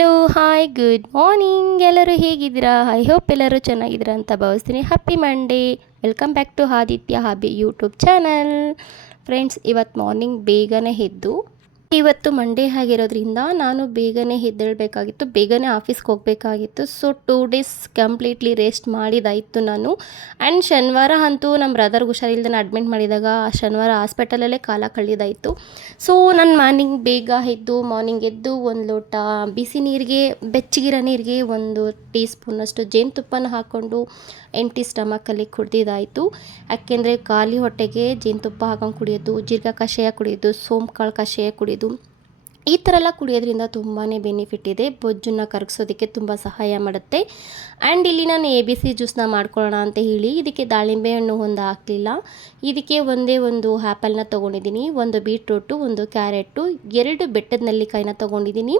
Hello hi good morning. ಎಲ್ಲರೂ ಹೇಗಿದ್ದೀರಾ? I hope ಎಲ್ಲರೂ ಚೆನ್ನಾಗಿದ್ದೀರಾ ಅಂತ ಭಾವಿಸ್ತೀನಿ. Happy Monday. Welcome back to Aditya hobby YouTube channel. Friends, ಇವತ್ತು ಮಾರ್ನಿಂಗ್ ಬೇಗನೆ ಎದ್ದು, ಇವತ್ತು ಮಂಡೇ ಆಗಿರೋದ್ರಿಂದ ನಾನು ಬೇಗನೆ ಎದ್ದೇಳಬೇಕಾಗಿತ್ತು, ಬೇಗನೆ ಆಫೀಸ್ಗೆ ಹೋಗಬೇಕಾಗಿತ್ತು. ಸೊ 2 ಡೇಸ್ ಕಂಪ್ಲೀಟ್ಲಿ ರೆಸ್ಟ್ ಮಾಡಿದಾಯಿತು ನಾನು. ಆ್ಯಂಡ್ ಶನಿವಾರ ಅಂತೂ ನಮ್ಮ ಬ್ರದರ್ಗೆ ಹುಷಾರಿಲ್ದೇ ಅಡ್ಮಿಟ್ ಮಾಡಿದಾಗ ಶನಿವಾರ ಹಾಸ್ಪಿಟಲಲ್ಲೇ ಕಾಲ ಕಳೆದಾಯಿತು. ಸೊ ನಾನು ಮಾರ್ನಿಂಗ್ ಎದ್ದು ಒಂದು ಲೋಟ ಬಿಸಿ ನೀರಿಗೆ, ಬೆಚ್ಚಗಿರೋ ನೀರಿಗೆ 1 ಟೀ ಸ್ಪೂನಷ್ಟು ಜೇನುತುಪ್ಪನ ಹಾಕ್ಕೊಂಡು ಎಂಟಿ ಸ್ಟಮಕಲ್ಲಿ ಕುಡ್ದಿದ್ದಾಯಿತು. ಯಾಕೆಂದರೆ ಖಾಲಿ ಹೊಟ್ಟೆಗೆ ಜೇನುತುಪ್ಪ ಹಾಕೊಂಡು ಕುಡಿಯೋದು, ಜೀರಿಗೆ ಕಷಾಯ ಕುಡಿಯೋದು, ಸೋಂಪು ಕಾಳು ಕಷಾಯ ಕುಡಿಯೋದು, ಈ ಥರ ಎಲ್ಲ ಕುಡಿಯೋದ್ರಿಂದ ತುಂಬಾ ಬೆನಿಫಿಟ್ ಇದೆ. ಬೊಜ್ಜನ್ನು ಕರಗಿಸೋದಕ್ಕೆ ತುಂಬ ಸಹಾಯ ಮಾಡುತ್ತೆ. ಆ್ಯಂಡ್ ಇಲ್ಲಿ ನಾನು ABC ಜ್ಯೂಸನ್ನ ಮಾಡ್ಕೊಳ್ಳೋಣ ಅಂತ ಹೇಳಿ ಇದಕ್ಕೆ ದಾಳಿಂಬೆ ಹಣ್ಣು ಒಂದು ಹಾಕಲಿಲ್ಲ. ಇದಕ್ಕೆ ಒಂದೇ ಒಂದು ಆ್ಯಪಲ್ನ ತೊಗೊಂಡಿದ್ದೀನಿ, 1 ಬೀಟ್ರೂಟು, 1 ಕ್ಯಾರೆಟು, 2 ಬೆಟ್ಟದ ನೆಲ್ಲಿಕಾಯಿನ ತೊಗೊಂಡಿದ್ದೀನಿ.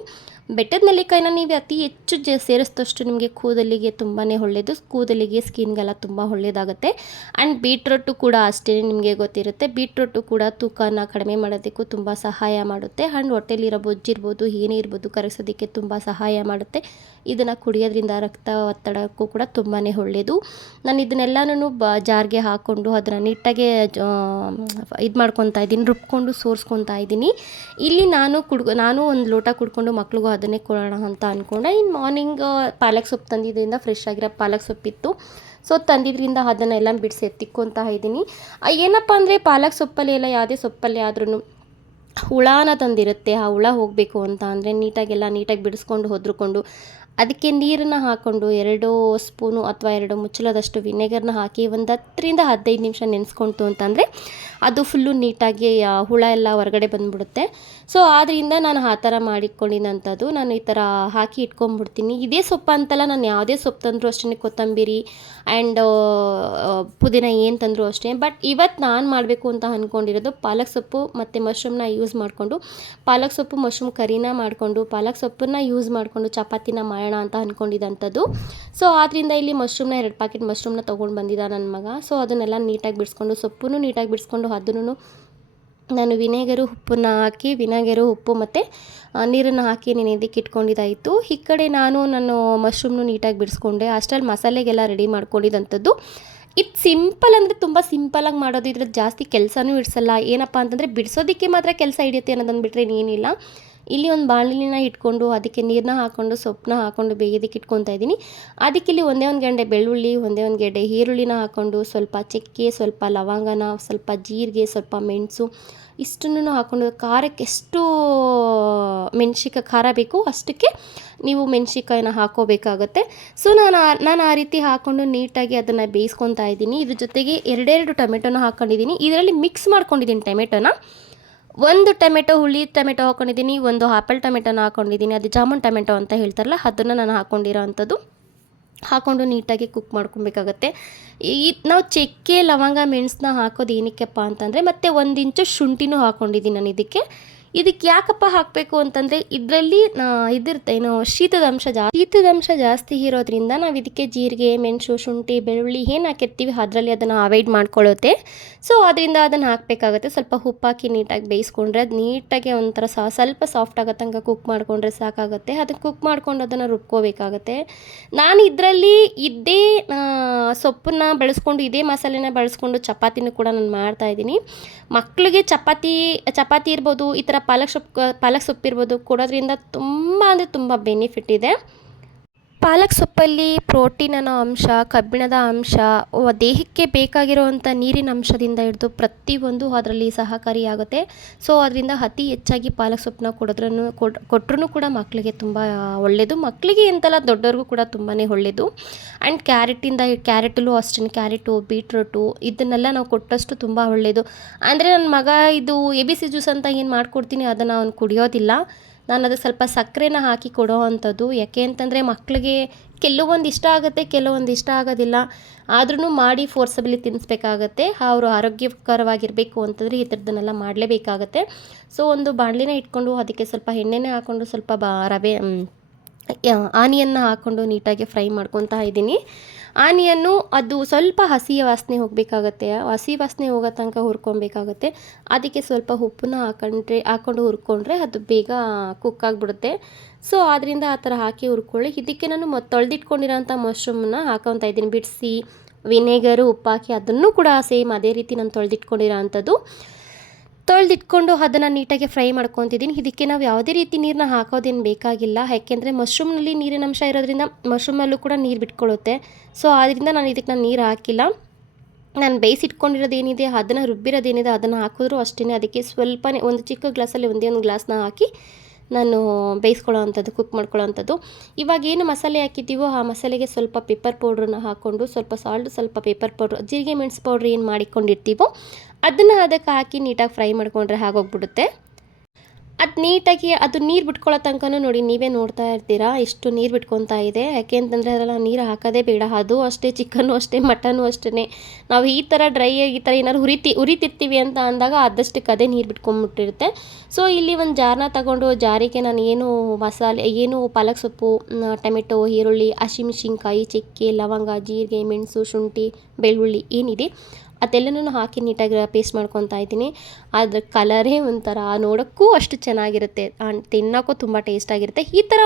ಬೆಟ್ಟದ ನೆಲ್ಲಿಕಾಯಿನ ನೀವು ಅತಿ ಹೆಚ್ಚು ಸೇರಿಸಿದಷ್ಟು ನಿಮಗೆ ಕೂದಲಿಗೆ ತುಂಬಾ ಒಳ್ಳೆಯದು, ಕೂದಲಿಗೆ ಸ್ಕಿನ್ಗೆಲ್ಲ ತುಂಬ ಒಳ್ಳೆಯದಾಗುತ್ತೆ. ಆ್ಯಂಡ್ ಬೀಟ್ರೂಟು ಕೂಡ ಅಷ್ಟೇ, ನಿಮಗೆ ಗೊತ್ತಿರುತ್ತೆ, ಬೀಟ್ರೂಟು ಕೂಡ ತೂಕನ ಕಡಿಮೆ ಮಾಡೋದಕ್ಕೂ ತುಂಬ ಸಹಾಯ ಮಾಡುತ್ತೆ. ಆ್ಯಂಡ್ ಹೊಟ್ಟೆಲಿರೋ ಬೊಜ್ಜಿರ್ಬೋದು, ಏನೇ ಇರ್ಬೋದು, ಕರಗಿಸೋದಕ್ಕೆ ತುಂಬ ಸಹಾಯ ಮಾಡುತ್ತೆ. ಇದನ್ನು ಕುಡಿಯೋದ್ರಿಂದ ರಕ್ತ ಒತ್ತಡಕ್ಕೂ ಕೂಡ ತುಂಬಾ ಒಳ್ಳೆಯದು. ನಾನು ಇದನ್ನೆಲ್ಲನೂ ಜಾರ್ಗೆ ಹಾಕ್ಕೊಂಡು ಅದನ್ನು ನೀಟಾಗಿ ಇದು ಮಾಡ್ಕೊತಾ ಇದ್ದೀನಿ, ರುಬ್ಕೊಂಡು ಸೋರಿಸ್ಕೊತಾ ಇದ್ದೀನಿ. ಇಲ್ಲಿ ನಾನು 1 ಲೋಟ ಕುಡ್ಕೊಂಡು ಮಕ್ಳಿಗೂ ಅದನ್ನೇ ಕೊಡೋಣ ಅಂತ ಅಂದ್ಕೊಂಡೆ. ಇನ್ನು ಮಾರ್ನಿಂಗ್ ಪಾಲಕ್ ಸೊಪ್ಪು ತಂದಿದ್ದರಿಂದ ಫ್ರೆಶ್ ಆಗಿರೋ ಪಾಲಕ್ ಸೊಪ್ಪಿತ್ತು. ಸೊ ತಂದಿದ್ದರಿಂದ ಅದನ್ನೆಲ್ಲ ಬಿಡಿಸಿ ಎತ್ತಿಕ್ಕೊತಾ ಇದ್ದೀನಿ. ಏನಪ್ಪ ಅಂದರೆ ಪಾಲಕ್ ಸೊಪ್ಪಲ್ಲಿ ಎಲ್ಲ ಯಾವುದೇ ಸೊಪ್ಪಲ್ಲಿ ಆದ್ರೂ ಹುಳಾನ ತಂದಿರುತ್ತೆ. ಆ ಹುಳ ಹೋಗಬೇಕು ಅಂತ ಅಂದರೆ ನೀಟಾಗಿ ಬಿಡಿಸ್ಕೊಂಡು ಹೊದ್ರುಕೊಂಡು ಅದಕ್ಕೆ ನೀರನ್ನು ಹಾಕ್ಕೊಂಡು 2 ಸ್ಪೂನು ಅಥವಾ 2 ಮುಚ್ಚಳದಷ್ಟು ವಿನೆಗರ್ನ ಹಾಕಿ ಒಂದು 10ರಿಂದ 15 ನಿಮಿಷ ನೆನೆಸ್ಕೊಳ್ತು ಅಂತಂದರೆ ಅದು ಫುಲ್ಲು ನೀಟಾಗಿ ಹುಳ ಎಲ್ಲ ಹೊರಗಡೆ ಬಂದುಬಿಡುತ್ತೆ. ಸೊ ಆದ್ದರಿಂದ ನಾನು ಆ ಥರ ಮಾಡಿಟ್ಕೊಂಡಿದ್ದಂಥದ್ದು. ನಾನು ಈ ಥರ ಹಾಕಿ ಇಟ್ಕೊಂಡ್ಬಿಡ್ತೀನಿ. ಇದೇ ಸೊಪ್ಪು ಅಂತಲ್ಲ, ನಾನು ಯಾವುದೇ ಸೊಪ್ಪು ತಂದರೂ ಅಷ್ಟೇ, ಕೊತ್ತಂಬರಿ ಆ್ಯಂಡ್ ಪುದೀನ ಏನು ತಂದರೂ ಅಷ್ಟೇ. ಬಟ್ ಇವತ್ತು ನಾನು ಮಾಡಬೇಕು ಅಂತ ಅಂದ್ಕೊಂಡಿರೋದು ಪಾಲಕ್ ಸೊಪ್ಪು ಮತ್ತು ಮಶ್ರೂಮ್ನ ಯೂಸ್ ಮಾಡಿಕೊಂಡು, ಪಾಲಕ್ ಸೊಪ್ಪು ಮಶ್ರೂಮ್ ಕರಿನ ಮಾಡಿಕೊಂಡು ಪಾಲಕ್ ಸೊಪ್ಪನ್ನು ಯೂಸ್ ಮಾಡಿಕೊಂಡು ಚಪಾತಿನ ಮಾಡೋಣ ಅಂತ ಅಂದ್ಕೊಂಡಿದ್ದಂಥದ್ದು. ಸೊ ಆದ್ದರಿಂದ ಇಲ್ಲಿ ಮಶ್ರೂಮ್ನ 2 ಪ್ಯಾಕೆಟ್ ಮಶ್ರೂಮ್ನ ತೊಗೊಂಡು ಬಂದಿದ್ದ ನನ್ನ ಮಗ. ಸೊ ಅದನ್ನೆಲ್ಲ ನೀಟಾಗಿ ಬಿಡಿಸ್ಕೊಂಡು, ಸೊಪ್ಪನ್ನು ನೀಟಾಗಿ ಬಿಡಿಸ್ಕೊಂಡು ಅದನ್ನು ನಾನು ವಿನೆಗರು ಉಪ್ಪು ಮತ್ತು ನೀರನ್ನು ಹಾಕಿ ನೆನೆಯೋದಕ್ಕೆ ಇಟ್ಕೊಂಡಿದ್ದಾಯಿತು. ಈ ಕಡೆ ನಾನು ಮಶ್ರೂಮ್ನು ನೀಟಾಗಿ ಬಿಡಿಸ್ಕೊಂಡೆ. ಅಷ್ಟರಲ್ಲಿ ಮಸಾಲೆಗೆಲ್ಲ ರೆಡಿ ಮಾಡ್ಕೊಂಡಿದ್ದಂಥದ್ದು. ಇದು ಸಿಂಪಲ್ ಅಂದರೆ ತುಂಬ ಸಿಂಪಲಾಗಿ ಮಾಡೋದು, ಇದ್ರದ್ದು ಜಾಸ್ತಿ ಕೆಲಸನೂ ಇಡಿಸಲ್ಲ. ಏನಪ್ಪ ಅಂತಂದರೆ ಬಿಡಿಸೋದಕ್ಕೆ ಮಾತ್ರ ಕೆಲಸ ಹಿಡಿಯುತ್ತೆ ಅನ್ನೋದನ್ನು ಬಿಟ್ಟರೆ ಏನಿಲ್ಲ. ಇಲ್ಲಿ ಒಂದು ಬಾಣಲಿನ ಇಟ್ಕೊಂಡು ಅದಕ್ಕೆ ನೀರನ್ನ ಹಾಕ್ಕೊಂಡು ಸೊಪ್ಪನ್ನ ಹಾಕ್ಕೊಂಡು ಬೇಯೋದಕ್ಕೆ ಇಟ್ಕೊತಾ ಇದ್ದೀನಿ. ಅದಕ್ಕೆ ಇಲ್ಲಿ ಒಂದೇ ಒಂದು ಗೆಡ್ಡೆ ಬೆಳ್ಳುಳ್ಳಿ, ಒಂದೇ ಒಂದು ಗೆಡ್ಡೆ ಈರುಳ್ಳಿನ ಹಾಕ್ಕೊಂಡು ಸ್ವಲ್ಪ ಚಕ್ಕೆ, ಸ್ವಲ್ಪ ಲವಂಗನ, ಸ್ವಲ್ಪ ಜೀರಿಗೆ, ಸ್ವಲ್ಪ ಮೆಣಸು ಇಷ್ಟನ್ನು ಹಾಕ್ಕೊಂಡು ಖಾರಕ್ಕೆ ಎಷ್ಟು ಮೆಣಸಿಕಾಯಿ ಖಾರ ಬೇಕು ಅಷ್ಟಕ್ಕೆ ನೀವು ಮೆಣಸಿಕಾಯಿನ ಹಾಕ್ಕೋಬೇಕಾಗತ್ತೆ. ಸೊ ನಾನು ಆ ರೀತಿ ಹಾಕ್ಕೊಂಡು ನೀಟಾಗಿ ಅದನ್ನು ಬೇಯಿಸ್ಕೊತಾ ಇದ್ದೀನಿ. ಇದ್ರ ಜೊತೆಗೆ 2 ಟೊಮೆಟೊನ ಹಾಕ್ಕೊಂಡಿದ್ದೀನಿ. ಇದರಲ್ಲಿ ಮಿಕ್ಸ್ ಮಾಡ್ಕೊಂಡಿದ್ದೀನಿ ಟೊಮೆಟೊನ. 1 ಟೊಮೆಟೊ ಹುಳಿ ಟೊಮೆಟೊ ಹಾಕ್ಕೊಂಡಿದ್ದೀನಿ, 1 ಆ್ಯಪಲ್ ಟೊಮೆಟೊನ ಹಾಕ್ಕೊಂಡಿದ್ದೀನಿ. ಅದು ಜಾಮೂನ್ ಟೊಮೆಟೊ ಅಂತ ಹೇಳ್ತಾರಲ್ಲ, ಅದನ್ನು ನಾನು ಹಾಕ್ಕೊಂಡಿರೋ ಅಂಥದ್ದು. ಹಾಕ್ಕೊಂಡು ನೀಟಾಗಿ ಕುಕ್ ಮಾಡ್ಕೊಬೇಕಾಗತ್ತೆ. ನಾವು ಚಕ್ಕೆ, ಲವಂಗ, ಮೆಣಸನ್ನ ಹಾಕೋದು ಏನಕ್ಕಪ್ಪ ಅಂತಂದರೆ, ಮತ್ತು 1 ಇಂಚು ಶುಂಠಿನೂ ಹಾಕ್ಕೊಂಡಿದ್ದೀನಿ ನಾನು ಇದಕ್ಕೆ ಯಾಕಪ್ಪ ಹಾಕಬೇಕು ಅಂತಂದರೆ ಇದರಲ್ಲಿ ಇದಿರುತ್ತೆ ಶೀತದಂಶ ಜಾಸ್ತಿ ಇರೋದ್ರಿಂದ ನಾವು ಇದಕ್ಕೆ ಜೀರಿಗೆ, ಮೆಣಸು, ಶುಂಠಿ, ಬೆಳ್ಳುಳ್ಳಿ ಏನು ಹಾಕಿರ್ತೀವಿ ಅದರಲ್ಲಿ ಅದನ್ನು ಅವಾಯ್ಡ್ ಮಾಡ್ಕೊಳ್ಳುತ್ತೆ. ಸೊ ಅದರಿಂದ ಅದನ್ನು ಹಾಕಬೇಕಾಗತ್ತೆ. ಸ್ವಲ್ಪ ಉಪ್ಪಾಕಿ ನೀಟಾಗಿ ಬೇಯಿಸ್ಕೊಂಡ್ರೆ ಅದು ನೀಟಾಗಿ ಒಂಥರ ಸ್ವಲ್ಪ ಸಾಫ್ಟ್ ಆಗೋ ತನಕ ಕುಕ್ ಮಾಡಿಕೊಂಡ್ರೆ ಸಾಕಾಗುತ್ತೆ. ಅದನ್ನು ಕುಕ್ ಮಾಡ್ಕೊಂಡು ಅದನ್ನು ರುಬ್ಕೋಬೇಕಾಗತ್ತೆ. ನಾನು ಇದರಲ್ಲಿ ಇದೇ ಸೊಪ್ಪನ್ನು ಬಳಸ್ಕೊಂಡು, ಇದೇ ಮಸಾಲೆನ ಬಳಸ್ಕೊಂಡು ಚಪಾತಿನೂ ಕೂಡ ನಾನು ಮಾಡ್ತಾಯಿದ್ದೀನಿ. ಮಕ್ಕಳಿಗೆ ಚಪಾತಿ ಇರ್ಬೋದು, ಈ ಥರ ಪಾಲಕ್ ಸೊಪ್ಪು ಇರ್ಬೋದು ಕೊಡೋದ್ರಿಂದ ತುಂಬ ಅಂದರೆ ತುಂಬ ಬೆನಿಫಿಟ್ ಇದೆ. ಪಾಲಕ್ ಸೊಪ್ಪಲ್ಲಿ ಪ್ರೋಟೀನ್ ಅನ್ನೋ ಅಂಶ, ಕಬ್ಬಿಣದ ಅಂಶ, ದೇಹಕ್ಕೆ ಬೇಕಾಗಿರುವಂಥ ನೀರಿನ ಅಂಶದಿಂದ ಹಿಡಿದು ಪ್ರತಿಯೊಂದು ಅದರಲ್ಲಿ ಸಹಕಾರಿಯಾಗುತ್ತೆ. ಸೊ ಅದರಿಂದ ಅತಿ ಹೆಚ್ಚಾಗಿ ಪಾಲಕ್ ಸೊಪ್ಪನ್ನ ಕೊಟ್ಟರೂ ಕೂಡ ಮಕ್ಕಳಿಗೆ ತುಂಬ ಒಳ್ಳೆಯದು. ಮಕ್ಕಳಿಗೆ ಅಂತಲ್ಲ, ದೊಡ್ಡವ್ರಿಗೂ ಕೂಡ ತುಂಬಾ ಒಳ್ಳೆಯದು. ಆ್ಯಂಡ್ ಕ್ಯಾರೆಟಲ್ಲೂ ಅಷ್ಟೇ, ಕ್ಯಾರೆಟು, ಬೀಟ್ರೂಟು ಇದನ್ನೆಲ್ಲ ನಾವು ಕೊಟ್ಟಷ್ಟು ತುಂಬ ಒಳ್ಳೆಯದು. ಅಂದರೆ ನನ್ನ ಮಗ ಇದು ABC ಜ್ಯೂಸ್ ಅಂತ ಏನು ಮಾಡಿಕೊಡ್ತೀನಿ ಅದನ್ನು ಅವ್ನು ಕುಡಿಯೋದಿಲ್ಲ. ನಾನು ಅದಕ್ಕೆ ಸ್ವಲ್ಪ ಸಕ್ಕರೆನ ಹಾಕಿ ಕೊಡೋ ಅಂಥದ್ದು. ಯಾಕೆ ಅಂತಂದರೆ ಮಕ್ಕಳಿಗೆ ಕೆಲವೊಂದು ಇಷ್ಟ ಆಗುತ್ತೆ, ಕೆಲವೊಂದು ಇಷ್ಟ ಆಗೋದಿಲ್ಲ. ಆದ್ರೂ ಮಾಡಿ ಫೋರ್ಸಬಲಿ ತಿನ್ನಿಸ್ಬೇಕಾಗತ್ತೆ. ಅವರು ಆರೋಗ್ಯಕರವಾಗಿರಬೇಕು ಅಂತಂದರೆ ಈ ಥರದನ್ನೆಲ್ಲ ಮಾಡಲೇಬೇಕಾಗತ್ತೆ. ಸೊ ಒಂದು ಬಾಣಲಿನ ಇಟ್ಕೊಂಡು ಅದಕ್ಕೆ ಸ್ವಲ್ಪ ಎಣ್ಣೆನೇ ಹಾಕ್ಕೊಂಡು ಸ್ವಲ್ಪ ಆನಿಯನ್ನ ಹಾಕ್ಕೊಂಡು ನೀಟಾಗಿ ಫ್ರೈ ಮಾಡ್ಕೊತಾ ಇದ್ದೀನಿ. ಆನಿಯನ್ನು ಅದು ಸ್ವಲ್ಪ ಹಸಿ ವಾಸನೆ ಹೋಗಬೇಕಾಗತ್ತೆ, ಹಸಿ ವಾಸನೆ ಹೋಗೋ ತನಕ ಹುರ್ಕೊಬೇಕಾಗತ್ತೆ. ಅದಕ್ಕೆ ಸ್ವಲ್ಪ ಉಪ್ಪನ್ನ ಹಾಕ್ಕೊಂಡು ಹುರ್ಕೊಂಡ್ರೆ ಅದು ಬೇಗ ಕುಕ್ ಆಗಿಬಿಡುತ್ತೆ. ಸೊ ಆದ್ದರಿಂದ ಆ ಥರ ಹಾಕಿ ಹುರ್ಕೊಳ್ಳಿ. ಇದಕ್ಕೆ ನಾನು ತೊಳೆದಿಟ್ಕೊಂಡಿರೋಂಥ ಮಶ್ರೂಮನ್ನ ಹಾಕೊತಾ ಇದ್ದೀನಿ ಬಿಡಿಸಿ, ವಿನೆಗರು ಉಪ್ಪು ಹಾಕಿ ಅದನ್ನು ಕೂಡ ಸೇಮ್ ಅದೇ ರೀತಿ ನಾನು ತೊಳೆದಿಟ್ಕೊಂಡಿರೋ ತೊಳೆದಿಟ್ಕೊಂಡು ಅದನ್ನು ನೀಟಾಗಿ ಫ್ರೈ ಮಾಡ್ಕೊತಿದ್ದೀನಿ. ಇದಕ್ಕೆ ನಾವು ಯಾವುದೇ ರೀತಿ ನೀರನ್ನ ಹಾಕೋದೇನು ಬೇಕಾಗಿಲ್ಲ, ಯಾಕೆಂದರೆ ಮಶ್ರೂಮ್ನಲ್ಲಿ ನೀರಿನ ಅಂಶ ಇರೋದ್ರಿಂದ ಮಶ್ರೂಮಲ್ಲೂ ಕೂಡ ನೀರು ಬಿಟ್ಕೊಳ್ಳುತ್ತೆ. ಸೊ ಆದ್ದರಿಂದ ನಾನು ನೀರು ಹಾಕಿಲ್ಲ. ನಾನು ಬೇಯಿಸಿಟ್ಕೊಂಡಿರೋದೇನಿದೆ ಅದನ್ನು ರುಬ್ಬಿರೋದೇನಿದೆ ಅದನ್ನು ಹಾಕಿದ್ರು ಅಷ್ಟೇ. ಅದಕ್ಕೆ ಸ್ವಲ್ಪನೇ ಒಂದು ಚಿಕ್ಕ ಗ್ಲಾಸಲ್ಲಿ ಒಂದೇ ಒಂದು ಗ್ಲಾಸ್ನ ಹಾಕಿ ನಾನು ಬೇಯಿಸ್ಕೊಳ್ಳೋ ಅಂಥದ್ದು, ಕುಕ್ ಮಾಡ್ಕೊಳ್ಳೋ ಅಂಥದ್ದು. ಇವಾಗ ಏನು ಮಸಾಲೆ ಹಾಕಿದ್ದೀವೋ ಆ ಮಸಾಲೆಗೆ ಸ್ವಲ್ಪ ಪೆಪ್ಪರ್ ಪೌಡ್ರನ್ನ ಹಾಕ್ಕೊಂಡು, ಸ್ವಲ್ಪ ಸಾಲ್ಟ್, ಸ್ವಲ್ಪ ಪೆಪ್ಪರ್ ಪೌಡ್ರ್, ಜೀರಿಗೆ ಮೆಣಸು ಪೌಡ್ರ್ ಏನು ಮಾಡಿಕೊಂಡಿರ್ತೀವೋ ಅದನ್ನು ಅದಕ್ಕೆ ಹಾಕಿ ನೀಟಾಗಿ ಫ್ರೈ ಮಾಡ್ಕೊಂಡ್ರೆ ಆಗೋಗ್ಬಿಡುತ್ತೆ. ಅದು ನೀಟಾಗಿ ಅದು ನೀರು ಬಿಟ್ಕೊಳ್ಳೋ ತನಕನೂ ನೋಡಿ, ನೀವೇ ನೋಡ್ತಾ ಇರ್ತೀರಾ ಎಷ್ಟು ನೀರು ಬಿಟ್ಕೊತಾ ಇದೆ. ಯಾಕೆ ಅಂತಂದರೆ ಅದೆಲ್ಲ ನೀರು ಹಾಕೋದೇ ಬೇಡ. ಅದು ಅಷ್ಟೇ, ಚಿಕನ್ನು ಅಷ್ಟೇ, ಮಟನ್ನು ಅಷ್ಟೇ. ನಾವು ಈ ಥರ ಡ್ರೈಯಾಗಿ ಈ ಥರ ಏನಾದ್ರು ಉರಿತಿರ್ತೀವಿ ಅಂತ ಅಂದಾಗ ಆದಷ್ಟಕ್ಕೆ ಅದೇ ನೀರು ಬಿಟ್ಕೊಂಡ್ಬಿಟ್ಟಿರುತ್ತೆ. ಸೊ ಇಲ್ಲಿ ಒಂದು ಜಾರನ್ನ ತಗೊಂಡು, ಜಾರಿಗೆ ನಾನು ಏನು ಪಾಲಕ್ ಸೊಪ್ಪು, ಟೊಮೆಟೊ, ಈರುಳ್ಳಿ, ಹಸಿಮೆಣಸಿನ್ಕಾಯಿ, ಚಕ್ಕೆ, ಲವಂಗ, ಜೀರಿಗೆ, ಮೆಣಸು, ಶುಂಠಿ, ಬೆಳ್ಳುಳ್ಳಿ ಏನಿದೆ ಅದೆಲ್ಲನೂ ಹಾಕಿ ನೀಟಾಗಿ ಪೇಸ್ಟ್ ಮಾಡ್ಕೊತಾ ಇದ್ದೀನಿ. ಅದ್ರ ಕಲರೇ ಒಂಥರ, ನೋಡೋಕ್ಕೂ ಅಷ್ಟು ಚೆನ್ನಾಗಿರುತ್ತೆ, ತಿನ್ನೋಕ್ಕೂ ತುಂಬ ಟೇಸ್ಟಾಗಿರುತ್ತೆ. ಈ ಥರ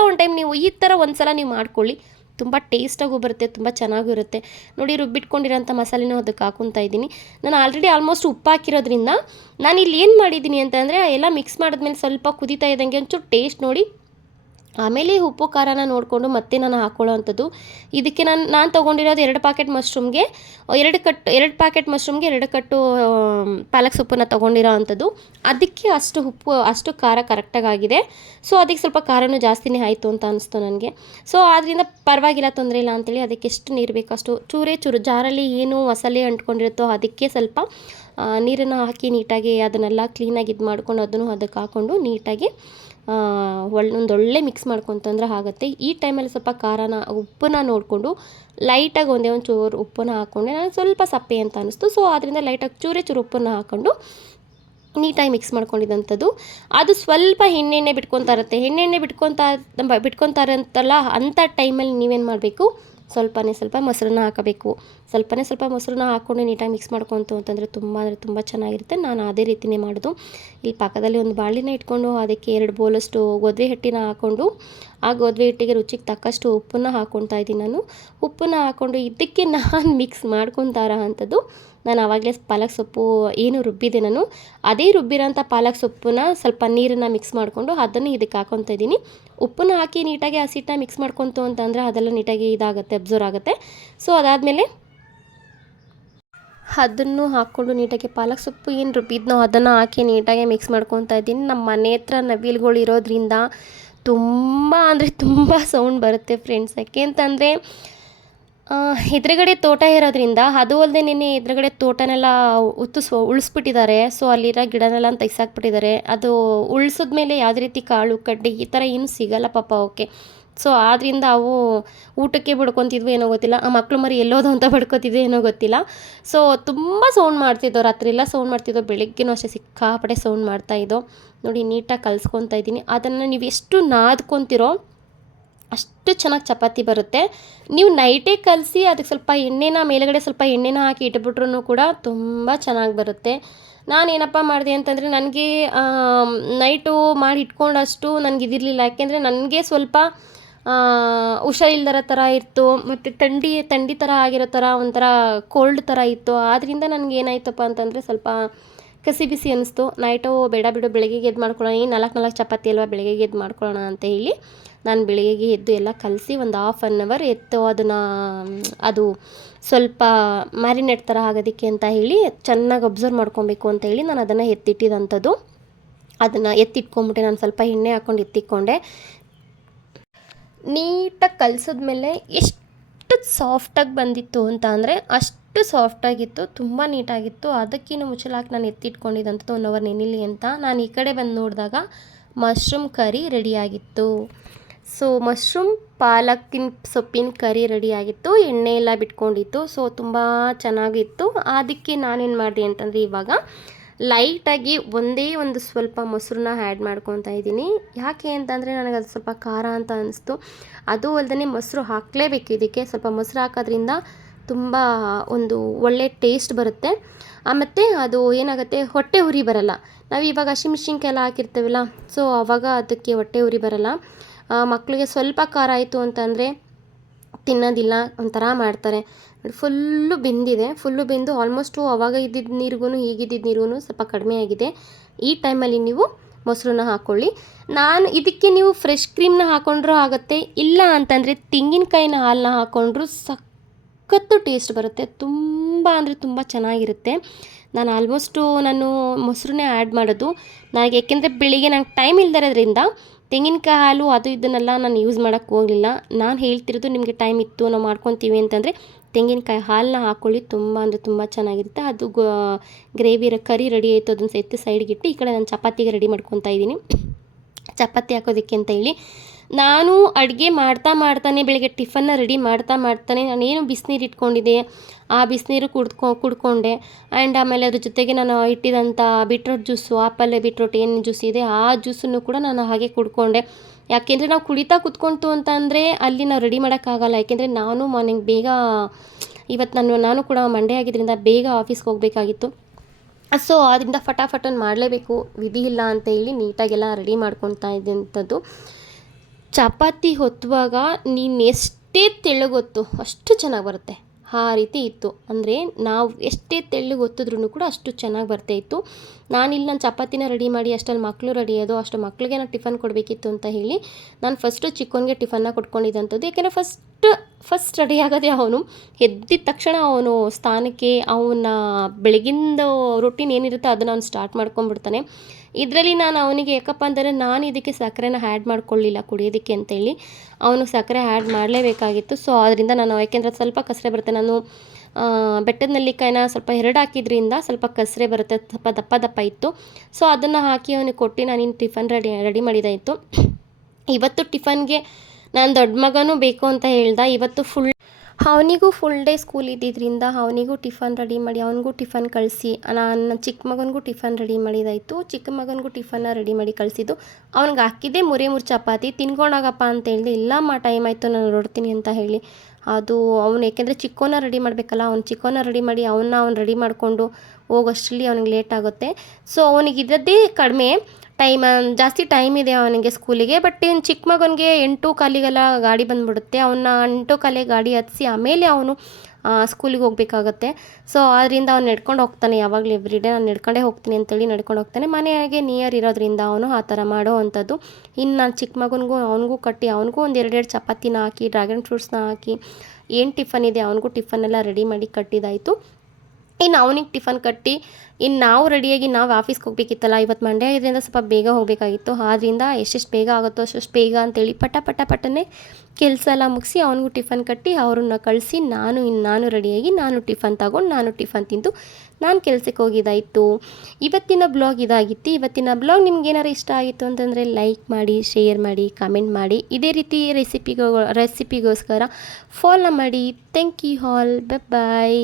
ಒಂದು ಸಲ ನೀವು ಮಾಡ್ಕೊಳ್ಳಿ, ತುಂಬ ಟೇಸ್ಟಾಗೂ ಬರುತ್ತೆ, ತುಂಬ ಚೆನ್ನಾಗೂ ಇರುತ್ತೆ. ನೋಡಿ, ರುಬ್ಬಿಟ್ಕೊಂಡಿರೋಂಥ ಮಸಾಲೆನೂ ಅದಕ್ಕೆ ಹಾಕೊತಾ ಇದ್ದೀನಿ. ನಾನು ಆಲ್ರೆಡಿ ಆಲ್ಮೋಸ್ಟ್ ಉಪ್ಪು ಹಾಕಿರೋದ್ರಿಂದ ನಾನು ಇಲ್ಲಿ ಏನು ಮಾಡಿದ್ದೀನಿ ಅಂತಂದರೆ, ಎಲ್ಲ ಮಿಕ್ಸ್ ಮಾಡಿದ್ಮೇಲೆ ಸ್ವಲ್ಪ ಕುದೀತಾ ಇದ್ದಂಗೆ ಒಂಚೂರು ಟೇಸ್ಟ್ ನೋಡಿ ಆಮೇಲೆ ಉಪ್ಪು ಖಾರನ ನೋಡಿಕೊಂಡು ಮತ್ತೆ ನಾನು ಹಾಕ್ಕೊಳ್ಳೋ ಅಂಥದ್ದು. ಇದಕ್ಕೆ ನಾನು ತೊಗೊಂಡಿರೋದು 2 ಪ್ಯಾಕೆಟ್ ಮಶ್ರೂಮ್ಗೆ 2 ಪ್ಯಾಕೆಟ್ ಮಶ್ರೂಮ್ಗೆ 2 ಕಟ್ಟು ಪಾಲಕ್ ಸೊಪ್ಪನ್ನು ತೊಗೊಂಡಿರೋ ಅಂಥದ್ದು. ಅದಕ್ಕೆ ಅಷ್ಟು ಉಪ್ಪು, ಅಷ್ಟು ಖಾರ ಕರೆಕ್ಟಾಗಿದೆ. ಸೊ ಅದಕ್ಕೆ ಸ್ವಲ್ಪ ಖಾರನೂ ಜಾಸ್ತಿನೇ ಆಯಿತು ಅಂತ ಅನಿಸ್ತು ನನಗೆ. ಸೊ ಆದ್ದರಿಂದ ಪರವಾಗಿಲ್ಲ, ತೊಂದರೆ ಇಲ್ಲ ಅಂತೇಳಿ ಅದಕ್ಕೆ ಎಷ್ಟು ನೀರು ಬೇಕೋ ಅಷ್ಟು ಚೂರು ಜಾರಲ್ಲಿ ಏನು ಮಸಾಲೆ ಅಂಟ್ಕೊಂಡಿರುತ್ತೋ ಅದಕ್ಕೆ ಸ್ವಲ್ಪ ನೀರನ್ನು ಹಾಕಿ ನೀಟಾಗಿ ಅದನ್ನೆಲ್ಲ ಕ್ಲೀನಾಗಿ ಇದು ಮಾಡ್ಕೊಂಡು ಅದನ್ನು ಅದಕ್ಕೆ ಹಾಕ್ಕೊಂಡು ನೀಟಾಗಿ ಒಂದೊಳ್ಳೆ ಮಿಕ್ಸ್ ಮಾಡ್ಕೊತಂದ್ರೆ ಆಗುತ್ತೆ. ಈ ಟೈಮಲ್ಲಿ ಸ್ವಲ್ಪ ಉಪ್ಪನ್ನ ನೋಡಿಕೊಂಡು ಲೈಟಾಗಿ ಒಂದೇ ಒಂದು ಚೂರು ಉಪ್ಪನ್ನು ಹಾಕ್ಕೊಂಡೆ. ನಾನು ಸ್ವಲ್ಪ ಸಪ್ಪೆ ಅಂತ ಅನ್ನಿಸ್ತು. ಸೊ ಆದ್ದರಿಂದ ಲೈಟಾಗಿ ಚೂರು ಉಪ್ಪನ್ನು ಹಾಕ್ಕೊಂಡು ನೀಟಾಗಿ ಮಿಕ್ಸ್ ಮಾಡ್ಕೊಂಡಿದ್ದಂಥದ್ದು. ಅದು ಸ್ವಲ್ಪ ಎಣ್ಣೆ ಬಿಟ್ಕೊತಾ ಇರುತ್ತಲ್ಲ ಅಂಥ ಟೈಮಲ್ಲಿ ನೀವೇನು ಮಾಡಬೇಕು, ಸ್ವಲ್ಪ ಮೊಸರನ್ನ ಹಾಕಬೇಕು. ಸ್ವಲ್ಪ ಮೊಸರನ್ನ ಹಾಕ್ಕೊಂಡು ನೀಟಾಗಿ ಮಿಕ್ಸ್ ಮಾಡ್ಕೊತು ಅಂತಂದರೆ ತುಂಬ ಚೆನ್ನಾಗಿರುತ್ತೆ. ನಾನು ಅದೇ ರೀತಿಯೇ ಮಾಡೋದು. ಇಲ್ಲಿ ಪಕ್ಕದಲ್ಲಿ ಒಂದು ಬಾಣಲಿನ ಇಟ್ಕೊಂಡು ಅದಕ್ಕೆ 2 ಬೌಲಷ್ಟು ಗೋಧಿ ಹಿಟ್ಟಿನ ಹಾಕ್ಕೊಂಡು, ಆ ಗೋಧಿ ಹಿಟ್ಟಿಗೆ ರುಚಿಗೆ ತಕ್ಕಷ್ಟು ಉಪ್ಪನ್ನು ಹಾಕ್ಕೊತಾ ಇದ್ದೀನಿ. ನಾನು ಉಪ್ಪನ್ನು ಹಾಕ್ಕೊಂಡು ಇದಕ್ಕೆ ನಾನು ಮಿಕ್ಸ್ ಮಾಡ್ಕೊತಾರ ಅಂಥದ್ದು. ನಾನು ಆವಾಗಲೇ ಪಾಲಕ್ ಸೊಪ್ಪು ಏನು ರುಬ್ಬಿದೆ, ನಾನು ಅದೇ ರುಬ್ಬಿರೋಂಥ ಪಾಲಕ್ ಸೊಪ್ಪನ್ನ ಸ್ವಲ್ಪ ನೀರನ್ನು ಮಿಕ್ಸ್ ಮಾಡಿಕೊಂಡು ಅದನ್ನು ಇದಕ್ಕೆ ಹಾಕ್ಕೊತಾ ಇದ್ದೀನಿ. ಉಪ್ಪನ್ನು ಹಾಕಿ ನೀಟಾಗಿ ಹಸಿಟ್ಟನ್ನ ಮಿಕ್ಸ್ ಮಾಡ್ಕೊತು ಅಂತಂದರೆ ಅದೆಲ್ಲ ನೀಟಾಗಿ ಅಬ್ಸರ್ವ್ ಆಗುತ್ತೆ. ಸೊ ಅದಾದಮೇಲೆ ಅದನ್ನು ಹಾಕ್ಕೊಂಡು ನೀಟಾಗಿ ಪಾಲಕ್ ಸೊಪ್ಪು ಏನು ರುಬ್ಬಿದ್ನೋ ಅದನ್ನು ಹಾಕಿ ನೀಟಾಗಿ ಮಿಕ್ಸ್ ಮಾಡ್ಕೊತಾ ಇದ್ದೀನಿ. ನಮ್ಮ ಮನೆ ಹತ್ರ ನವಿಲುಗಳು ಇರೋದ್ರಿಂದ ತುಂಬ ಸೌಂಡ್ ಬರುತ್ತೆ ಫ್ರೆಂಡ್ಸ್. ಯಾಕೆ ಅಂತಂದರೆ ಎದುರುಗಡೆ ತೋಟ ಇರೋದ್ರಿಂದ, ಅದು ಅಲ್ಲದೆ ನಿನ್ನೆ ಎದುರುಗಡೆ ತೋಟನೆಲ್ಲ ಉಳಿಸ್ಬಿಟ್ಟಿದ್ದಾರೆ. ಸೊ ಅಲ್ಲಿರೋ ಗಿಡನೆಲ್ಲ ತೆಗ್ಸಾಕ್ಬಿಟ್ಟಿದ್ದಾರೆ. ಅದು ಉಳಿಸಿದ್ಮೇಲೆ ಯಾವುದೇ ರೀತಿ ಕಾಳು ಕಡ್ಡಿ ಈ ಥರ ಏನೂ ಸಿಗಲ್ಲ ಪಾಪ ಅವಕ್ಕೆ. ಸೊ ಆದ್ದರಿಂದ ಅವು ಊಟಕ್ಕೆ ಬಡ್ಕೊತಿದ್ವು ಏನೋ ಗೊತ್ತಿಲ್ಲ, ಆ ಮಕ್ಕಳು ಮರಿ ಎಲ್ಲೋದು ಅಂತ ಬಡ್ಕೊತಿದ್ವು ಏನೋ ಗೊತ್ತಿಲ್ಲ. ಸೊ ತುಂಬ ಸೌಂಡ್ ಮಾಡ್ತಿದ್ದೋ, ರಾತ್ರಿ ಎಲ್ಲ ಸೌಂಡ್ ಮಾಡ್ತಿದ್ದೋ, ಬೆಳಗ್ಗೆನೂ ಅಷ್ಟೇ ಸಿಕ್ಕಾಪಟ್ಟೆ ಸೌಂಡ್ ಮಾಡ್ತಾಯಿದ್ದೋ. ನೋಡಿ, ನೀಟಾಗಿ ಕಲಿಸ್ಕೊತಾ ಇದ್ದೀನಿ. ಅದನ್ನು ನೀವು ಎಷ್ಟು ನಾದ್ಕೊತಿರೋ ಅಷ್ಟು ಚೆನ್ನಾಗಿ ಚಪಾತಿ ಬರುತ್ತೆ. ನೀವು ನೈಟೇ ಕಲಸಿ ಅದಕ್ಕೆ ಸ್ವಲ್ಪ ಮೇಲುಗಡೆ ಸ್ವಲ್ಪ ಎಣ್ಣೆನ ಹಾಕಿ ಇಟ್ಬಿಟ್ರೂ ಕೂಡ ತುಂಬ ಚೆನ್ನಾಗಿ ಬರುತ್ತೆ. ನಾನೇನಪ್ಪ ಮಾಡಿದೆ ಅಂತಂದರೆ, ನನಗೆ ನೈಟು ಮಾಡಿ ಇಟ್ಕೊಂಡಷ್ಟು ನನಗಿದಿರಲಿಲ್ಲ. ಯಾಕೆಂದರೆ ನನಗೆ ಸ್ವಲ್ಪ ಹುಷಾರಿಲ್ದರ ಥರ ಇತ್ತು, ಮತ್ತು ಥಂಡಿ ಥರ ಆಗಿರೋ ಥರ ಒಂಥರ ಕೋಲ್ಡ್ ಥರ ಇತ್ತು. ಆದ್ದರಿಂದ ನನಗೇನಾಯ್ತಪ್ಪ ಅಂತಂದರೆ ಸ್ವಲ್ಪ ಕಸಿ ಬಿಸಿ ಅನ್ನಿಸ್ತು. ನೈಟು ಬೇಡ ಬಿಡು, ಬೆಳಗ್ಗೆಗೆ ಎದ್ದು ಮಾಡ್ಕೊಳ್ಳೋಣ, 4 ಚಪಾತಿ ಅಲ್ವಾ, ಬೆಳಗ್ಗೆಗೆ ಎದ್ದು ಮಾಡ್ಕೊಳ್ಳೋಣ ಅಂತ ಹೇಳಿ ನಾನು ಬೆಳಗ್ಗೆಗೆ ಎದ್ದು ಎಲ್ಲ ಕಲಸಿ ಒಂದು ½ ಆನ್ ಅವರ್ ಎತ್ತು ಅದು ಸ್ವಲ್ಪ ಮ್ಯಾರಿನೇಟ್ ಥರ ಆಗೋದಕ್ಕೆ ಅಂತ ಹೇಳಿ ಚೆನ್ನಾಗಿ ಅಬ್ಸರ್ವ್ ಮಾಡ್ಕೊಬೇಕು ಅಂತ ಹೇಳಿ ನಾನು ಅದನ್ನು ಎತ್ತಿಟ್ಟಿದ್ದಂಥದ್ದು. ಅದನ್ನು ಎತ್ತಿಟ್ಕೊಂಬಿಟ್ಟೆ. ನಾನು ಸ್ವಲ್ಪ ಎಣ್ಣೆ ಹಾಕ್ಕೊಂಡು ಎತ್ತಿಟ್ಕೊಂಡೆ. ನೀಟಾಗಿ ಕಲಸಿದ್ಮೇಲೆ ಎಷ್ಟು ಸಾಫ್ಟಾಗಿ ಬಂದಿತ್ತು ಅಂತ ಅಂದರೆ ಅಷ್ಟು ಸಾಫ್ಟಾಗಿತ್ತು, ತುಂಬ ನೀಟಾಗಿತ್ತು. ಅದಕ್ಕಿಂತ ಮುಚ್ಚಲಾಕಿ ನಾನು ಎತ್ತಿಟ್ಕೊಂಡಿದ್ದಂಥದ್ದು 1 ಅವರ್ ನೆನಿಲಿ ಅಂತ. ನಾನು ಈ ಕಡೆ ಬಂದು ನೋಡಿದಾಗ ಮಶ್ರೂಮ್ ಕರಿ ರೆಡಿಯಾಗಿತ್ತು. ಸೊ ಮಶ್ರೂಮ್ ಪಾಲಕ್ಕಿನ ಸೊಪ್ಪಿನ ಕರಿ ರೆಡಿಯಾಗಿತ್ತು, ಎಣ್ಣೆ ಎಲ್ಲ ಬಿಟ್ಕೊಂಡಿತ್ತು. ಸೊ ತುಂಬ ಚೆನ್ನಾಗಿತ್ತು. ಅದಕ್ಕೆ ನಾನೇನು ಮಾಡಿದೆ ಅಂತಂದರೆ, ಇವಾಗ ಲೈಟಾಗಿ ಒಂದೇ ಒಂದು ಸ್ವಲ್ಪ ಮೊಸರನ್ನ ಆ್ಯಡ್ ಮಾಡ್ಕೊತಾ ಇದ್ದೀನಿ. ಯಾಕೆ ಅಂತಂದರೆ ನನಗೆ ಅದು ಸ್ವಲ್ಪ ಖಾರ ಅಂತ ಅನಿಸ್ತು. ಅದು ಅಲ್ಲದೆ ಮೊಸರು ಹಾಕಲೇಬೇಕು ಇದಕ್ಕೆ. ಸ್ವಲ್ಪ ಮೊಸರು ಹಾಕೋದ್ರಿಂದ ತುಂಬ ಒಂದು ಒಳ್ಳೆ ಟೇಸ್ಟ್ ಬರುತ್ತೆ. ಮತ್ತು ಅದು ಏನಾಗುತ್ತೆ, ಹೊಟ್ಟೆ ಉರಿ ಬರಲ್ಲ. ನಾವು ಇವಾಗ ಹಸಿಮೆಣ್ಸಿನ್ಕಾಯಿ ಎಲ್ಲ ಹಾಕಿರ್ತೀವಲ್ಲ, ಸೊ ಆವಾಗ ಅದಕ್ಕೆ ಹೊಟ್ಟೆ ಉರಿ ಬರಲ್ಲ. ಮಕ್ಕಳಿಗೆ ಸ್ವಲ್ಪ ಖಾರ ಆಯಿತು ಅಂತಂದರೆ ತಿನ್ನೋದಿಲ್ಲ, ಒಂಥರ ಮಾಡ್ತಾರೆ. ಫುಲ್ಲು ಬೆಂದಿದೆ, ಫುಲ್ಲು ಬೆಂದು ಆಲ್ಮೋಸ್ಟು ಆವಾಗ ಇದ್ದಿದ್ದ ನೀರಿಗೂ ಈಗಿದ್ದಿದ್ದ ನೀರಿಗೂ ಸ್ವಲ್ಪ ಕಡಿಮೆ ಆಗಿದೆ. ಈ ಟೈಮಲ್ಲಿ ನೀವು ಮೊಸರನ್ನ ಹಾಕ್ಕೊಳ್ಳಿ. ನಾನು ಇದಕ್ಕೆ ನೀವು ಫ್ರೆಶ್ ಕ್ರೀಮ್ನ ಹಾಕ್ಕೊಂಡ್ರೂ ಆಗುತ್ತೆ, ಇಲ್ಲ ಅಂತಂದರೆ ತೆಂಗಿನಕಾಯಿನ ಹಾಲನ್ನ ಹಾಕ್ಕೊಂಡ್ರೂ ಸಖತ್ತು ಟೇಸ್ಟ್ ಬರುತ್ತೆ. ತುಂಬ ಅಂದರೆ ತುಂಬ ಚೆನ್ನಾಗಿರುತ್ತೆ. ನಾನು ಆಲ್ಮೋಸ್ಟು ಮೊಸರನ್ನೇ ಆ್ಯಡ್ ಮಾಡೋದು ನನಗೆ, ಏಕೆಂದರೆ ಬೆಳಿಗ್ಗೆ ನಂಗೆ ಟೈಮ್ ಇಲ್ದಿರೋದ್ರಿಂದ ತೆಂಗಿನಕಾಯಿ ಹಾಲು ಅದು ಇದನ್ನೆಲ್ಲ ನಾನು ಯೂಸ್ ಮಾಡೋಕ್ಕೆ ಹೋಗಲಿಲ್ಲ. ನಾನು ಹೇಳ್ತಿರೋದು ನಿಮಗೆ ಟೈಮ್ ಇತ್ತು ನಾವು ಮಾಡ್ಕೊತೀವಿ ಅಂತಂದರೆ ತೆಂಗಿನಕಾಯಿ ಹಾಲನ್ನ ಹಾಕ್ಕೊಳ್ಳಿ, ತುಂಬ ಅಂದರೆ ತುಂಬ ಚೆನ್ನಾಗಿರುತ್ತೆ. ಅದು ಗ್ರೇವಿ ಕರಿ ರೆಡಿ ಆಯಿತು, ಅದನ್ನು ಎತ್ತಿ ಸೈಡ್ಗಿಟ್ಟು ಈ ಕಡೆ ನಾನು ಚಪಾತಿಗೆ ರೆಡಿ ಮಾಡ್ಕೊತಾ ಇದ್ದೀನಿ. ಚಪಾತಿ ಹಾಕೋದಕ್ಕೆ ಅಂತ ಹೇಳಿ ನಾನು ಅಡುಗೆ ಮಾಡ್ತಾನೆ ಬೆಳಗ್ಗೆ ಟಿಫನ್ನ ರೆಡಿ ಮಾಡ್ತಾನೆ ನಾನೇನು ಬಿಸಿನೀರು ಇಟ್ಕೊಂಡಿದ್ದೆ ಆ ಬಿಸಿನೀರು ಕುಡ್ಕೊಂಡೆ. ಆ್ಯಂಡ್ ಆಮೇಲೆ ಅದ್ರ ಜೊತೆಗೆ ನಾನು ಇಟ್ಟಿದಂಥ ಬೀಟ್ರೋಟ್ ಜ್ಯೂಸು, ಆಪಲ್ ಬೀಟ್ರೋಟ್ ಏನು ಜ್ಯೂಸ್ ಇದೆ ಆ ಜ್ಯೂಸನ್ನು ಕೂಡ ನಾನು ಹಾಗೆ ಕುಡ್ಕೊಂಡೆ. ಯಾಕೆಂದರೆ ನಾವು ಕುಡಿತಾ ಕೂತ್ಕೊಂತು ಅಂತಂದರೆ ಅಲ್ಲಿ ನಾವು ರೆಡಿ ಮಾಡೋಕ್ಕಾಗಲ್ಲ. ಯಾಕೆಂದರೆ ನಾನು ಮಾರ್ನಿಂಗ್ ಬೇಗ ಇವತ್ತು ನಾನು ಕೂಡ ಮಂಡೇ ಆಗಿದ್ದರಿಂದ ಬೇಗ ಆಫೀಸ್ಗೆ ಹೋಗಬೇಕಾಗಿತ್ತು. ಸೊ ಅದರಿಂದ ಫಟಾಫಟನ್ನು ಮಾಡಲೇಬೇಕು, ವಿಧಿ ಇಲ್ಲ ಅಂತ ಹೇಳಿ ನೀಟಾಗೆಲ್ಲ ರೆಡಿ ಮಾಡ್ಕೊತಾ ಇದ್ದಂಥದ್ದು. ಚಪಾತಿ ಹೊತ್ತುವಾಗ ನೀನು ಎಷ್ಟೇ ತೆಳ್ಳಗೊತ್ತು ಅಷ್ಟು ಚೆನ್ನಾಗಿ ಬರುತ್ತೆ, ಆ ರೀತಿ ಇತ್ತು. ಅಂದರೆ ನಾವು ಎಷ್ಟೇ ತೆಳ್ಳಗೆ ಒತ್ತಿದ್ರೂ ಕೂಡ ಅಷ್ಟು ಚೆನ್ನಾಗಿ ಬರ್ತಾಯಿತ್ತು. ನಾನಿಲ್ಲಿ ನನ್ನ ಚಪಾತಿನ ರೆಡಿ ಮಾಡಿ ಅಷ್ಟಲ್ಲಿ ಮಕ್ಕಳು ರೆಡಿ ಆದೋ, ಅಷ್ಟು ಮಕ್ಕಳಿಗೆ ನಾನು ಟಿಫನ್ ಕೊಡಬೇಕಿತ್ತು ಅಂತ ಹೇಳಿ ನಾನು ಫಸ್ಟು ಚಿಕ್ಕವನಿಗೆ ಟಿಫನ್ನ ಕೊಟ್ಕೊಂಡಿದ್ದಂಥದ್ದು. ಯಾಕೆಂದರೆ ಫಸ್ಟ್ ರೆಡಿ ಆಗೋದೇ ಅವನು. ಎದ್ದಿದ ತಕ್ಷಣ ಅವನು ಸ್ಥಾನಕ್ಕೆ ಅವನ ಬೆಳಗಿಂದ ರೊಟೀನ್ ಏನಿರುತ್ತೋ ಅದನ್ನು ಅವ್ನು ಸ್ಟಾರ್ಟ್ ಮಾಡ್ಕೊಂಡ್ಬಿಡ್ತಾನೆ. ಇದರಲ್ಲಿ ನಾನು ಅವನಿಗೆ ಯಾಕಪ್ಪ ಅಂದರೆ ನಾನು ಇದಕ್ಕೆ ಸಕ್ಕರೆನ ಆ್ಯಡ್ ಮಾಡ್ಕೊಳ್ಳಿಲ್ಲ ಕುಡಿಯೋದಕ್ಕೆ ಅಂತೇಳಿ, ಅವನು ಸಕ್ಕರೆ ಆ್ಯಡ್ ಮಾಡಲೇಬೇಕಾಗಿತ್ತು. ಸೊ ಅದರಿಂದ ನಾನು, ಯಾಕೆಂದರೆ ಸ್ವಲ್ಪ ಕಸರೆ ಬರುತ್ತೆ, ನಾನು ಬೆಟ್ಟದ ನೆಲ್ಲಿಕಾಯಿನ ಸ್ವಲ್ಪ 2 ಹಾಕಿದ್ರಿಂದ ಸ್ವಲ್ಪ ಕಸರೆ ಬರುತ್ತೆ, ಸ್ವಲ್ಪ ದಪ್ಪ ಇತ್ತು. ಸೊ ಅದನ್ನು ಹಾಕಿ ಅವನಿಗೆ ಕೊಟ್ಟು ನಾನಿನ್ನು ಟಿಫನ್ ರೆಡಿ ಮಾಡಿದಾಯಿತು. ಇವತ್ತು ಟಿಫನ್ಗೆ ನಾನು ದೊಡ್ಡ ಮಗನೂ ಬೇಕು ಅಂತ ಹೇಳ್ದ. ಇವತ್ತು ಅವನಿಗೂ ಫುಲ್ ಡೇ ಸ್ಕೂಲ್ ಇದ್ದಿದ್ದರಿಂದ ಅವನಿಗೂ ಟಿಫನ್ ರೆಡಿ ಮಾಡಿ ಅವನಿಗೂ ಟಿಫನ್ ಕಳಿಸಿ, ನಾನು ಚಿಕ್ಕ ಮಗನಿಗೂ ಟಿಫನ್ ರೆಡಿ ಮಾಡಿದಾಯಿತು. ಚಿಕ್ಕ ಮಗನಿಗೂ ಟಿಫನ್ನ ರೆಡಿ ಮಾಡಿ ಕಳಿಸಿದ್ದು. ಅವ್ನಿಗೆ ಹಾಕಿದ್ದೆ 3 ಚಪಾತಿ ತಿನ್ಕೊಂಡಾಗಪ್ಪ ಅಂತ ಹೇಳಿದೆ. ಇಲ್ಲಮ್ಮ ಟೈಮ್ ಆಯಿತು ನಾನು ಹೊರಡ್ತೀನಿ ಅಂತ ಹೇಳಿ, ಅದು ಅವನು ಏಕೆಂದರೆ ಚಿಕ್ಕವನ್ನ ರೆಡಿ ಮಾಡಬೇಕಲ್ಲ, ಚಿಕ್ಕವನ್ನ ರೆಡಿ ಮಾಡಿ ಅವ್ನು ರೆಡಿ ಮಾಡಿಕೊಂಡು ಹೋಗೋಷ್ಟರಲ್ಲಿ ಅವನಿಗೆ ಲೇಟ್ ಆಗುತ್ತೆ. ಸೊ ಅವನಿಗಿದ್ದದ್ದೇ ಕಡಿಮೆ ಟೈಮ್, ಜಾಸ್ತಿ ಟೈಮ್ ಇದೆ ಅವನಿಗೆ ಸ್ಕೂಲಿಗೆ. ಬಟ್ ಇನ್ನು ಚಿಕ್ಕ ಮಗನಿಗೆ 8:15 ಗಾಡಿ ಬಂದುಬಿಡುತ್ತೆ. ಅವನ್ನ 8:15 ಗಾಡಿ ಹತ್ತಿಸಿ ಆಮೇಲೆ ಅವನು ಸ್ಕೂಲಿಗೆ ಹೋಗಬೇಕಾಗತ್ತೆ. ಸೊ ಅದರಿಂದ ಅವ್ನು ನಡ್ಕೊಂಡು ಹೋಗ್ತಾನೆ, ಯಾವಾಗಲೂ ಎವ್ರಿಡೇ ನಾನು ನಡ್ಕೊಂಡೇ ಹೋಗ್ತೀನಿ ಅಂತೇಳಿ ನಡ್ಕೊಂಡು ಹೋಗ್ತಾನೆ. ಮನೆಯಾಗೆ ನಿಯರ್ ಇರೋದ್ರಿಂದ ಅವನು ಆ ಥರ ಮಾಡೋ ಅಂಥದ್ದು. ಇನ್ನು ನಾನು ಚಿಕ್ಕ ಮಗನಿಗೂ ಅವನಿಗೂ ಕಟ್ಟಿ ಅವನಿಗೂ ಒಂದು 2 ಚಪಾತಿನ ಹಾಕಿ ಡ್ರ್ಯಾಗನ್ ಫ್ರೂಟ್ಸ್ನ ಹಾಕಿ ಏನು ಟಿಫನ್ ಇದೆ ಅವನಿಗೂ ಟಿಫನ್ನೆಲ್ಲ ರೆಡಿ ಮಾಡಿ ಕಟ್ಟಿದಾಯಿತು. ಇನ್ನು ಅವನಿಗೆ ಟಿಫನ್ ಕಟ್ಟಿ ಇನ್ನು ನಾವು ರೆಡಿಯಾಗಿ ನಾವು ಆಫೀಸ್ಗೆ ಹೋಗಬೇಕಿತ್ತಲ್ಲ. ಇವತ್ತು ಮಂಡೇ ಆಗಿದ್ದರಿಂದ ಸ್ವಲ್ಪ ಬೇಗ ಹೋಗಬೇಕಾಗಿತ್ತು. ಆದ್ದರಿಂದ ಎಷ್ಟೆಷ್ಟು ಬೇಗ ಆಗುತ್ತೋ ಅಷ್ಟು ಬೇಗ ಅಂತೇಳಿ ಪಟ್ಟನೆ ಕೆಲಸ ಎಲ್ಲ ಮುಗಿಸಿ ಅವನಿಗೂ ಟಿಫನ್ ಕಟ್ಟಿ ಅವ್ರನ್ನ ಕಳಿಸಿ ನಾನು ರೆಡಿಯಾಗಿ ನಾನು ಟಿಫನ್ ತಗೊಂಡು ನಾನು ಟಿಫನ್ ತಿಂದು ನಾನು ಕೆಲಸಕ್ಕೆ ಹೋಗಿದ್ದಾಯಿತು. ಇವತ್ತಿನ ಬ್ಲಾಗ್ ಇದಾಗಿತ್ತು. ಇವತ್ತಿನ ಬ್ಲಾಗ್ ನಿಮ್ಗೆ ಏನಾರು ಇಷ್ಟ ಆಗಿತ್ತು ಅಂತಂದರೆ ಲೈಕ್ ಮಾಡಿ, ಶೇರ್ ಮಾಡಿ, ಕಮೆಂಟ್ ಮಾಡಿ. ಇದೇ ರೀತಿ ರೆಸಿಪಿಗೋಸ್ಕರ ಫಾಲೋ ಮಾಡಿ. Thank you all, bye.